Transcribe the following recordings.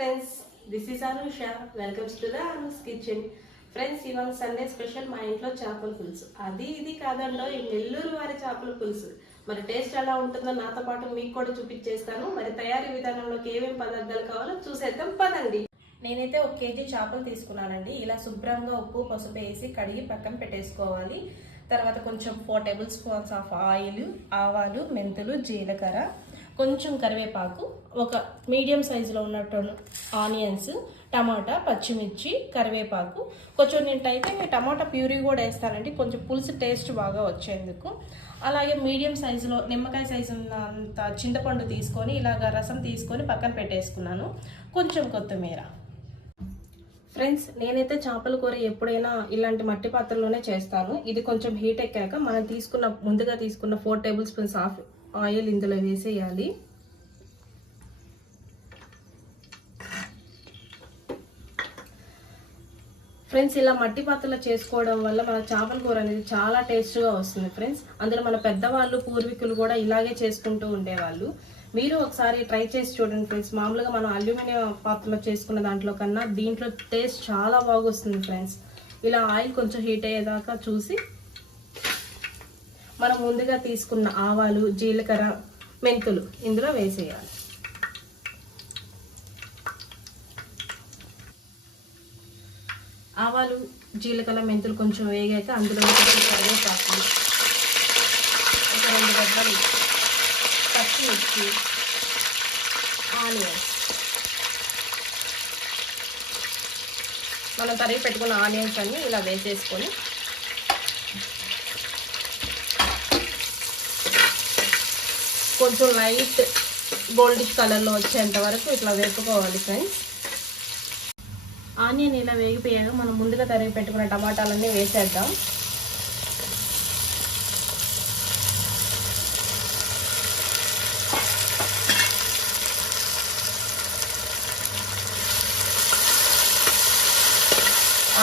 Friends, this is Anusha. Welcomes to the Anu's kitchen. Friends, ఇవాళ Sunday special మా ఇంట్లో చేపల పులుసు. అది ఇది కాదండో, ఈ నెల్లూరు వారి చేపల పులుసు. మరి టేస్ట్ ఎలా ఉంటుందో నాతో పాటు మీకు కూడా చూపించేస్తాను. మరి తయారీ విధానంలోకి ఏమేమి పదార్థాలు కావాలో చూసేద్దాం పదండి. నేనైతే 1 కేజీ చేపలు తీసుకున్నానండి. ఇలా శుభ్రంగా ఉప్పు పసుపు వేసి కడిగి పక్కన పెట్టేసుకోవాలి. తర్వాత కొంచెం 4 టేబుల్ స్పూన్స్ ఆఫ్ ఆయిల్, ఆవాలు, మెంతులు, జీలకర్ర, కొంచెం కరివేపాకు, ఒక మీడియం సైజులో ఉన్నట్టు ఆనియన్స్, టమాటా, పచ్చిమిర్చి, కరివేపాకు. కొంచెం నేనైతే టమాటా ప్యూరీ కూడా వేస్తానండి, కొంచెం పులుసు టేస్ట్ బాగా వచ్చేందుకు. అలాగే మీడియం సైజులో నిమ్మకాయ సైజు ఉన్నంత చింతపండు తీసుకొని ఇలాగ రసం తీసుకొని పక్కన పెట్టేసుకున్నాను. కొంచెం కొత్తిమీర. ఫ్రెండ్స్, నేనైతే చేపల కూర ఎప్పుడైనా ఇలాంటి మట్టి పాత్రలోనే చేస్తాను. ఇది కొంచెం హీట్ ఎక్కాక మనం ముందుగా తీసుకున్న 4 టేబుల్ స్పూన్స్ ఆఫ్ ఆయిల్ ఇందులో వేసేయాలి. ఫ్రెండ్స్, ఇలా మట్టి పాత్రలో చేసుకోవడం వల్ల మన చేపల కూర అనేది చాలా టేస్ట్గా వస్తుంది ఫ్రెండ్స్. అందులో మన పెద్దవాళ్ళు పూర్వీకులు కూడా ఇలాగే చేసుకుంటూ ఉండేవాళ్ళు. మీరు ఒకసారి ట్రై చేసి చూడండి ఫ్రెండ్స్. మామూలుగా మనం అల్యూమినియం పాత్రలో చేసుకున్న దాంట్లో కన్నా దీంట్లో టేస్ట్ చాలా బాగా వస్తుంది ఫ్రెండ్స్. ఇలా ఆయిల్ కొంచెం హీట్ అయ్యేదాకా చూసి మనం ముందుగా తీసుకున్న ఆవాలు, జీలకర్ర, మెంతులు ఇందులో వేసేయాలి. ఆవాలు, జీలకర్ర, మెంతులు కొంచెం వేగాక అందులో కొంచెం కరివేపాకు, ఒక 2 గడ్డలు పచ్చిమిర్చి, ఆనియన్స్, మనం తరిగి పెట్టుకున్న ఆనియన్స్ అన్ని ఇలా వేసేసుకొని కొంచెం లైట్ గోల్డిష్ కలర్లో వచ్చేంత వరకు ఇట్లా వేపుకోవాలి ఫ్రెండ్స్. ఆనియన్ ఇలా వేగిపోయాక మనం ముందుగా తరిగి పెట్టుకున్న టమాటాలన్నీ వేసేద్దాం.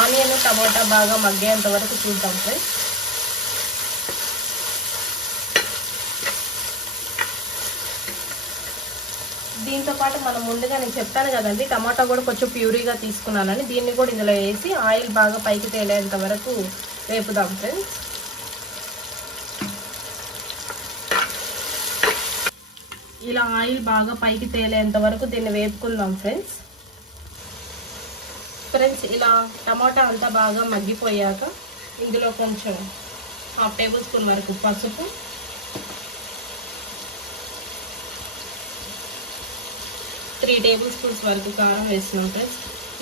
ఆనియన్, టమాటా బాగా మగ్గేంత వరకు చూద్దాం ఫ్రెండ్స్. దీంతో పాటు మనం ముందుగా నేను చెప్పాను కదండి, టమాటా కూడా కొంచెం ప్యూరీగా తీసుకున్నానని, దీన్ని కూడా ఇందులో వేసి ఆయిల్ బాగా పైకి తేలేంత వరకు వేపుదాం ఫ్రెండ్స్. ఇలా ఆయిల్ బాగా పైకి తేలేంత వరకు దీన్ని వేపుకుందాం ఫ్రెండ్స్. ఇలా టమాటా అంతా బాగా మగ్గిపోయాక ఇందులో కొంచెం 1/2 టేబుల్ స్పూన్ వరకు పసుపు, 3 టేబుల్ స్పూన్స్ వరకు కారం వేస్తున్నాం ఫ్రెండ్స్.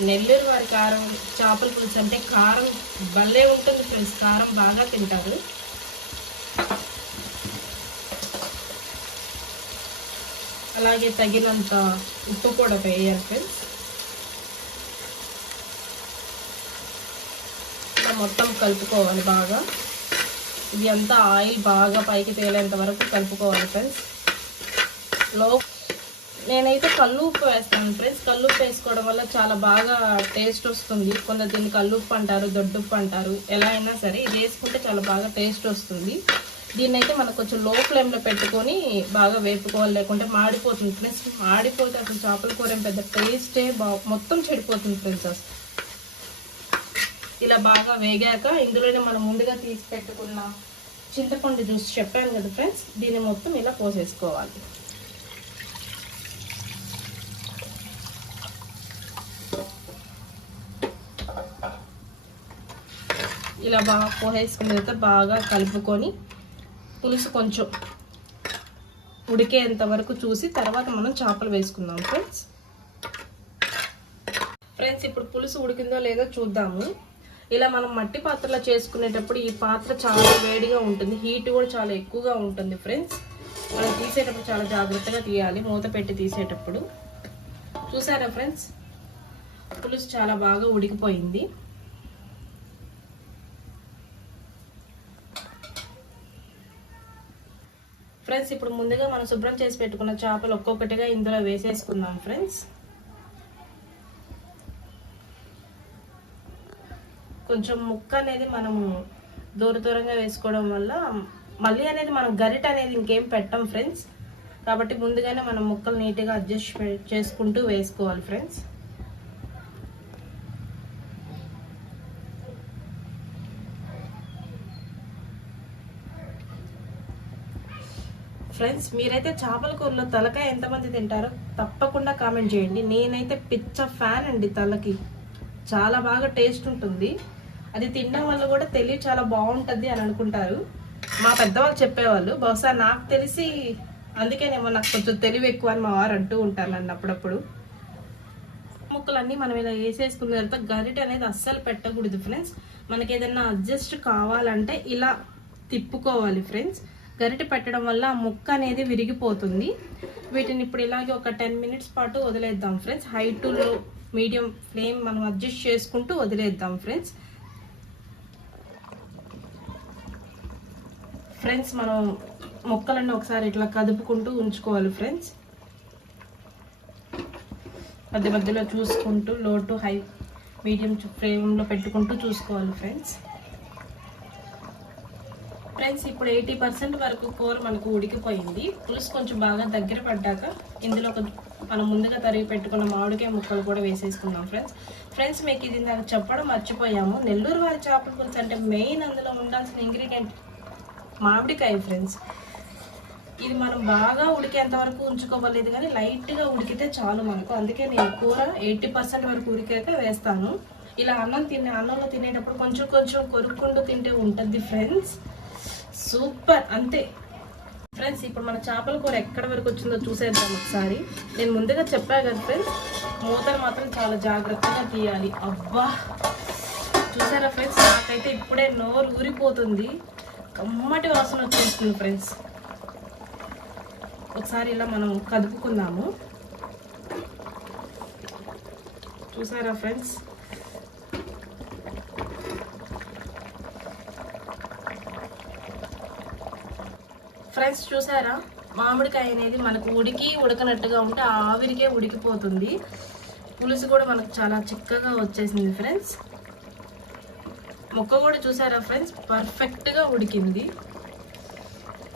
నెల్లూరు వారి కారం చేపల పులుసు అంటే కారం భలే ఉంటుంది ఫ్రెండ్స్. కారం బాగా తింటారు. అలాగే తగినంత ఉప్పు కూడా వేయాలి ఫ్రెండ్స్. మొత్తం కలుపుకోవాలి బాగా. ఇది అంతా ఆయిల్ బాగా పైకి తేలేంత వరకు కలుపుకోవాలి ఫ్రెండ్స్. నేనైతే కల్లుప్పు వేస్తాను ఫ్రెండ్స్. కల్లుప్పు వేసుకోవడం వల్ల చాలా బాగా టేస్ట్ వస్తుంది. కొందరు దీన్ని కల్లుప్పు అంటారు, దొడ్డుప్పు అంటారు. ఎలా అయినా సరే ఇది వేసుకుంటే చాలా బాగా టేస్ట్ వస్తుంది. దీన్ని అయితే మనం కొంచెం లో ఫ్లేమ్లో పెట్టుకొని బాగా వేపుకోవాలి, లేకుంటే మాడిపోతుంది ఫ్రెండ్స్. మాడిపోతే అసలు చేపల కూర పెద్ద టేస్టే మొత్తం చెడిపోతుంది ఫ్రెండ్స్. అసలు ఇలా బాగా వేగాక ఇందులోనే మనం ముందుగా తీసి పెట్టుకున్న చింతపండు జ్యూస్ చెప్పాను కదా ఫ్రెండ్స్, దీన్ని మొత్తం ఇలా పోసేసుకోవాలి. ఇలా బాగా పోసేసుకున్న తర్వాత బాగా కలుపుకొని పులుసు కొంచెం ఉడికేంత వరకు చూసి తర్వాత మనం చేపలు వేసుకుందాం ఫ్రెండ్స్. ఇప్పుడు పులుసు ఉడికిందో లేదో చూద్దాము. ఇలా మనం మట్టి పాత్రలో చేసుకునేటప్పుడు ఈ పాత్ర చాలా వేడిగా ఉంటుంది, హీట్ కూడా చాలా ఎక్కువగా ఉంటుంది ఫ్రెండ్స్. మనం తీసేటప్పుడు చాలా జాగ్రత్తగా తీయాలి, మూత పెట్టి తీసేటప్పుడు. చూసారా ఫ్రెండ్స్, పులుసు చాలా బాగా ఉడికిపోయింది. ఫ్రెండ్స్, ఇప్పుడు ముందుగా మనం శుభ్రం చేసి పెట్టుకున్న చేపలు ఒక్కొక్కటిగా ఇందులో వేసేసుకుందాం ఫ్రెండ్స్. కొంచెం ముక్క అనేది మనము దూరంగా వేసుకోవడం వల్ల మళ్ళీ అనేది మనం గరిట అనేది ఇంకేం పెట్టం ఫ్రెండ్స్. కాబట్టి ముందుగానే మనం ముక్కలు నీట్గా అడ్జస్ట్ చేసుకుంటూ వేసుకోవాలి ఫ్రెండ్స్. ఫ్రెండ్స్ మీరైతే చేపల కూరలో తలకాయ ఎంతమంది తింటారో తప్పకుండా కామెంట్ చేయండి. నేనైతే పిచ్చ ఫ్యాన్ అండి తలకి, చాలా బాగా టేస్ట్ ఉంటుంది. అది తినడం వల్ల కూడా తెలివి చాలా బాగుంటుంది అని అనుకుంటారు మా పెద్దవాళ్ళు చెప్పేవాళ్ళు. బహుశా నాకు తెలిసి అందుకేనేమో నాకు కొంచెం తెలివి ఎక్కువ అని మా వారు అంటూ ఉంటారు నన్ను అప్పుడప్పుడు. ముక్కలన్నీ మనం ఇలా వేసేసుకున్న తర్వాత గరిటె అనేది అస్సలు పెట్టకూడదు ఫ్రెండ్స్. మనకి ఏదైనా అడ్జస్ట్ కావాలంటే ఇలా తిప్పుకోవాలి ఫ్రెండ్స్. గరిటె పెట్టడం వల్ల ఆ ముక్క అనేది విరిగిపోతుంది. వీటిని ఇప్పుడు ఇలాగే ఒక 10 మినిట్స్ పాటు వదిలేద్దాం ఫ్రెండ్స్. హై టు లో మీడియం ఫ్లేమ్ మనం అడ్జస్ట్ చేసుకుంటూ వదిలేద్దాం ఫ్రెండ్స్. ఫ్రెండ్స్ మనం ముక్కలన్నీ ఒకసారి ఇట్లా కదుపుకుంటూ ఉంచుకోవాలి ఫ్రెండ్స్. మధ్య మధ్యలో చూసుకుంటూ లో టు హై మీడియం ఫ్లేమ్లో పెట్టుకుంటూ చూసుకోవాలి ఫ్రెండ్స్. ఫ్రెండ్స్ ఇప్పుడు 80% వరకు కూర మనకు ఉడికిపోయింది. పులుసు కొంచెం బాగా దగ్గర పడ్డాక ఇందులో మనం ముందుగా తరిగి పెట్టుకున్న మామిడికాయ ముక్కలు కూడా వేసేసుకున్నాం ఫ్రెండ్స్. ఫ్రెండ్స్ మీకు ఇది నాకు చెప్పడం మర్చిపోయాము. నెల్లూరు వారి చేపల పులుసు అంటే మెయిన్ అందులో ఉండాల్సిన ఇంగ్రీడియంట్ మామిడికాయ ఫ్రెండ్స్. ఇది మనం బాగా ఉడికేంత వరకు ఉంచుకోవలేదు, కానీ లైట్గా ఉడికితే చాలు మనకు. అందుకే నేను కూర 80% వరకు ఉడికాక వేస్తాను. ఇలా అన్నంలో తినేటప్పుడు కొంచెం కొంచెం కొరుక్కుంటూ తింటే ఉంటుంది ఫ్రెండ్స్. సూపర్ అంతే ఫ్రెండ్స్. ఇప్పుడు మన చేపల కూర ఎక్కడి వరకు వచ్చిందో చూసేద్దాం ఒకసారి. నేను ముందుగా చెప్పా కదా ఫ్రెండ్స్, మూతలు మాత్రం చాలా జాగ్రత్తగా తీయాలి. అబ్బా చూసారా ఫ్రెండ్స్, నాకైతే ఇప్పుడే నోరు ఊరిపోతుంది, కమ్మటి వాసన వచ్చేస్తుంది ఫ్రెండ్స్. ఒకసారి ఇలా మనం కదుపుకుందాము. చూసారా ఫ్రెండ్స్, ఫ్రెండ్స్ చూసారా మామిడికాయ అనేది మనకు ఉడకనట్టుగా ఉంటే ఆవిరికే ఉడికిపోతుంది. పులుసు కూడా మనకు చాలా చిక్కగా వచ్చేసింది ఫ్రెండ్స్. ముక్క కూడా చూసారా ఫ్రెండ్స్, పర్ఫెక్ట్గా ఉడికింది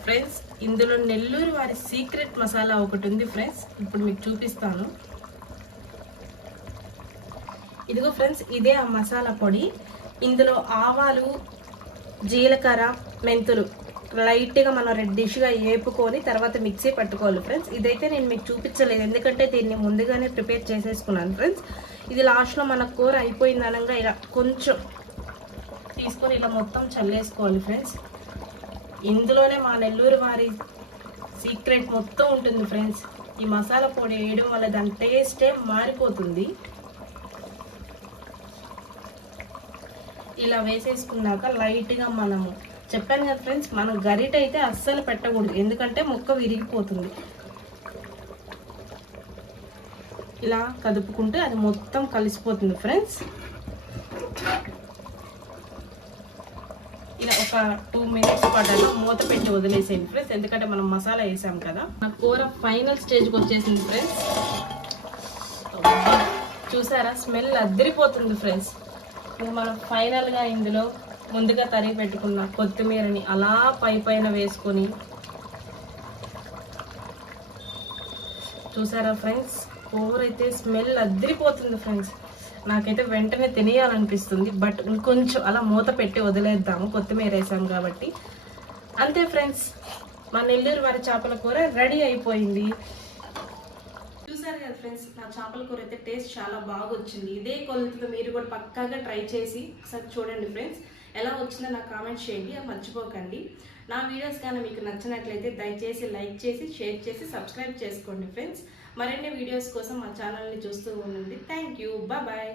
ఫ్రెండ్స్. ఇందులో నెల్లూరు వారి సీక్రెట్ మసాలా ఒకటి ఉంది ఫ్రెండ్స్, ఇప్పుడు మీకు చూపిస్తాను. ఇదిగో ఫ్రెండ్స్, ఇదే ఆ మసాలా పొడి. ఇందులో ఆవాలు, జీలకర్ర, మెంతులు లైట్గా మనం రెడ్డిష్గా వేపుకొని తర్వాత మిక్సీ పట్టుకోవాలి ఫ్రెండ్స్. ఇదైతే నేను మీకు చూపించలేదు, ఎందుకంటే దీన్ని ముందుగానే ప్రిపేర్ చేసేసుకున్నాను ఫ్రెండ్స్. ఇది లాస్ట్లో మన కూర అయిపోయింది అనగా ఇలా కొంచెం తీసుకొని ఇలా మొత్తం చల్లేసుకోవాలి ఫ్రెండ్స్. ఇందులోనే మా నెల్లూరు వారి సీక్రెట్ మొత్తం ఉంటుంది ఫ్రెండ్స్. ఈ మసాలా పొడి వేయడం వల్ల దాని టేస్టే మారిపోతుంది. ఇలా వేసేసుకున్నాక లైట్గా మనము చెప్పాను కదా ఫ్రెండ్స్, మనం గరిట అయితే అస్సలు పెట్టకూడదు, ఎందుకంటే ముక్క విరిగిపోతుంది. ఇలా కదుపుకుంటే అది మొత్తం కలిసిపోతుంది ఫ్రెండ్స్. ఇలా ఒక 2 మినిట్స్ పాటు మూత పెట్టి వదిలేసేయండి ఫ్రెండ్స్, ఎందుకంటే మనం మసాలా వేసాం కదా. నా కూర ఫైనల్ స్టేజ్కి వచ్చేసింది ఫ్రెండ్స్. చూసారా, స్మెల్ అదిరిపోతుంది ఫ్రెండ్స్. ఇంకా మనం ఫైనల్గా ఇందులో ముందుగా తరిగి పెట్టుకున్న కొత్తిమీరని అలా పైన వేసుకొని చూసారా ఫ్రెండ్స్, కూర అయితే స్మెల్ అదిరిపోతుంది ఫ్రెండ్స్. నాకైతే వెంటనే తినేయాలనిపిస్తుంది, బట్ ఇంకొంచెం అలా మూత పెట్టి వదిలేద్దాము, కొత్తిమీర వేసాం కాబట్టి. అంతే ఫ్రెండ్స్, మా నెల్లూరు వారి చేపల కూర రెడీ అయిపోయింది. చూసారు కదా ఫ్రెండ్స్, నా చేపల కూర అయితే టేస్ట్ చాలా బాగా వచ్చింది. ఇదే కొలతతో మీరు కూడా పక్కాగా ట్రై చేసి ఒకసారి చూడండి ఫ్రెండ్స్. ఎలా వచ్చిందో నాకు కామెంట్ చేయండి, అది మర్చిపోకండి. నా వీడియోస్ కానీ మీకు నచ్చినట్లయితే దయచేసి లైక్ చేసి, షేర్ చేసి, సబ్స్క్రైబ్ చేసుకోండి ఫ్రెండ్స్. మరిన్ని వీడియోస్ కోసం మా ఛానల్ని చూస్తూ ఉండండి. Thank you, bye.